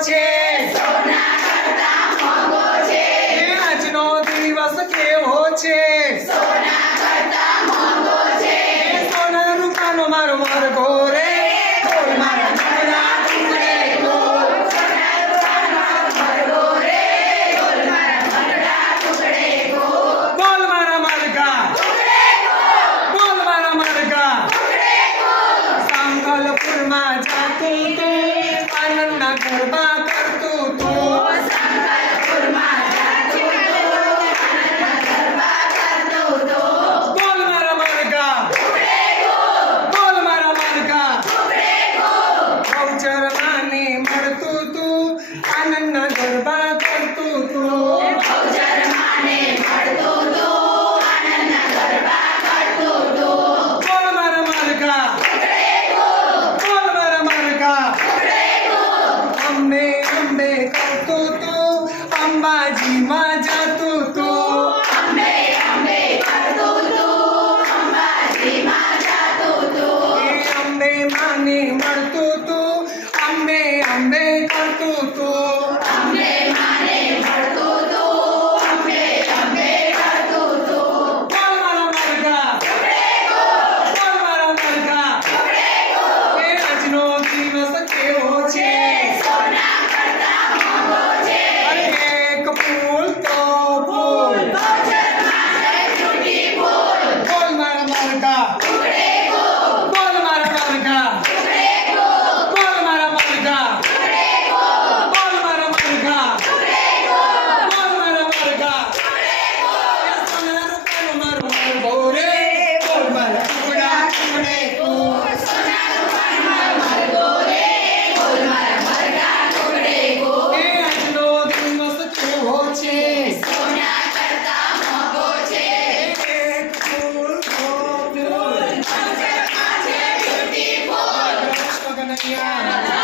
છે સોના કરતા મોંઘો છે આજનો દિવસ કેવો છે સોના કરતા મોંઘો છે સોના રૂપાનો મારો માર્ગો રે બોલ મારા મનના ટુકડે બોલ સોના રૂપાનો મરઘો રે બોલ મારા મનડા ટુકડે ગોળ બોલ મારા માર્ગા ટુકડે ગોળ બોલ મારા માર્ગા ટુકડે ગોળ સંકલ્પપુરમાં જાતું તું આનંદના ગરબા કરતું તું સંકલ્પપુરમાં જાતું આનંદના ગરબા કરતું બોલ મારા માર્ગા ટુકડે ગોળ બોલ મારા માર્ગા ટુકડે ગોળ ગૌચર માને મળતું તું આનંદના ગરબા કરતું તું ગૌચર માને મળતું તું આનંદના ગરબા કરતું તું બોલ મારા માર્ગા ટુકડે ગોળ બોલ મારા માર્ગા ટુકડે ગોળ અંબે અંબે કરતું તું અંબાજીમાં જતું તું અંબે અંબે કરતું તું અંબાજીમાં જાતું તું એ અંબે માને મળતું તું અંબે અંબે કરતું તું અંબે માને મળતું તું અંબે અંબે કરતું તું બોલ મારા માર્ગા ટુકડે ગોળ બોલ મારા માર્ગા ટુકડે ગોળ એ આજનો દિવસ કેવો છે સોના કરતા મોંઘો છે અરે એક ફૂલ તો ફૂલ ગૌચર માને છૂટી ફૂલ બોલ મારા માર્ગા ટુકડે ગોળ બોલ મારા માર્ગા ટુકડે ગોળ બોલ મારા માર્ગા ટુકડે ગોળ બોલ મારા માર્ગા ટુકડે ગોળ બોલ મારા માર્ગા ટુકડે ગોળ સોના રૂપાનો મારો માર્ગો રે બોલ મારા ટુકડા ટુકડે તું સોના રૂપાનો મરઘો રે બોલ મારા મરઘા ટુકડે ગોળ એ આજનો દિવસ કેવો છે સોના કરતા મોંઘો છે એક ફૂલ તો ફૂલ ગૌચર માને છૂટી ફૂલ કૃષ્ણ કનૈયા